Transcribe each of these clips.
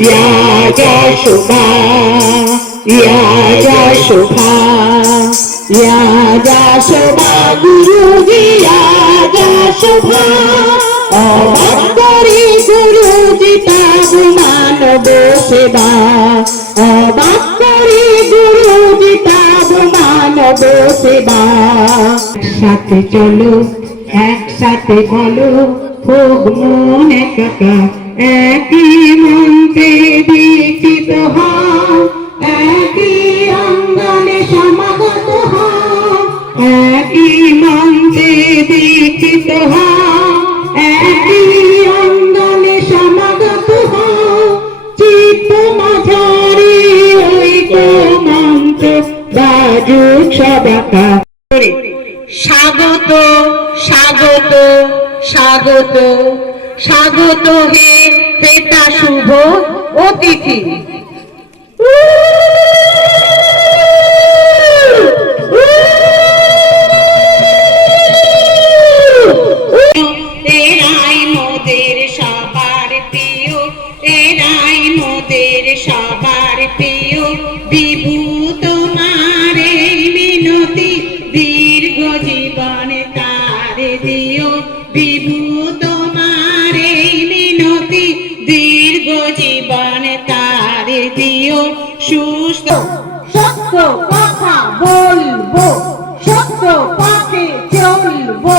या जाशुभा या जाशुभा या जाशुभा गुरुजी या जाशुभा অবাক্তরি গুরুজি তাবু মানব সেবা অবাক্তরি গুরুজি তাবু মানব সেবা একসাথে চলো, একসাথে বলো ভোগ মন একাকার। একই মন্ত্রে দীক্ষিত হও, একই অঙ্গনে সমাগত একই মন্ত্রে দীক্ষিত হও, একই অঙ্গনে সমাগত হও, চিত্ত মাঝারি ঐক মন্ত্র বাজুক সদাকা স্বাগত স্বাগত স্বাগত। স্বাগত হে ক্রেতা শুভ অতিথি। সবার পে দিও সুস্থ। সত্য কথা বলব সত্য পথে চলবো।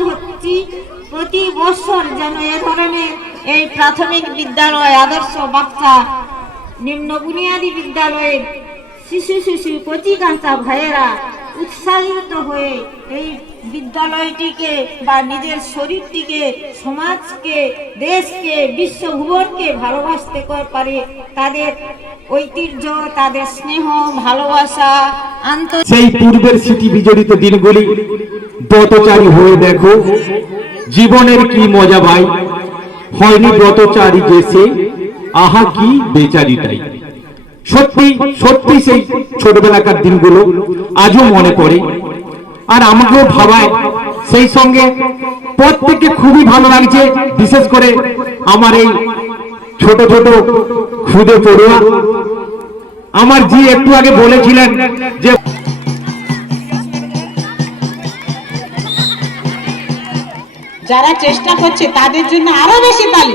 ধরছি প্রতি বছর যেন এ ধরনের এই প্রাথমিক বিদ্যালয় আদর্শ বাচ্চা নিম্ন বুনিয়াদী বিদ্যালয়ের শিশু শিশু কচি কাঁচা ভাইয়েরা উৎসাহিত হয়ে এই বিদ্যালয়টিকে বা নিজের শরীরটিকে, সমাজকে, দেশকে, বিশ্ব ভুবনকে ভালোবাসতে পারে তাদের ঐতিহ্য, তাদের স্নেহ, ভালোবাসা আন্ত সেই পূর্বের স্মৃতি বিজড়িত দিনগুলি ব্রতচারী হয়ে দেখো। জীবনের কি মজা ভাই? হয়নি ব্রতচারী সে আহা, কি বেচারিটাই সত্যি সত্যি সেই ছোটবেলাকার দিনগুলো আজও মনে পড়ে। আর আমাকেও ভাবায়, সেই সঙ্গে প্রত্যেককে খুবই ভালো লাগছে, বিশেষ করে আমার এই ছোট ছোট খুদে পড়ুয়া। আমার জি একটু আগে বলেছিলেন যে যারা চেষ্টা করছে তাদের জন্য আরও বেশি তালি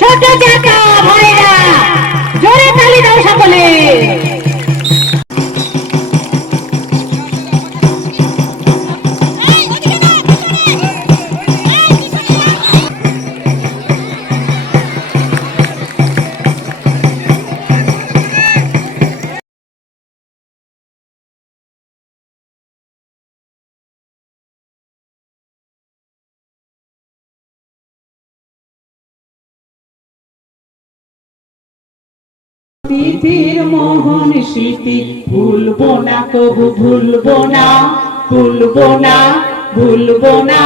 ছোট ভাইরা তিথির মোহন স্মৃতি ভুলবো না কবু ভুলবো না ভুলবো না ভুলবো না।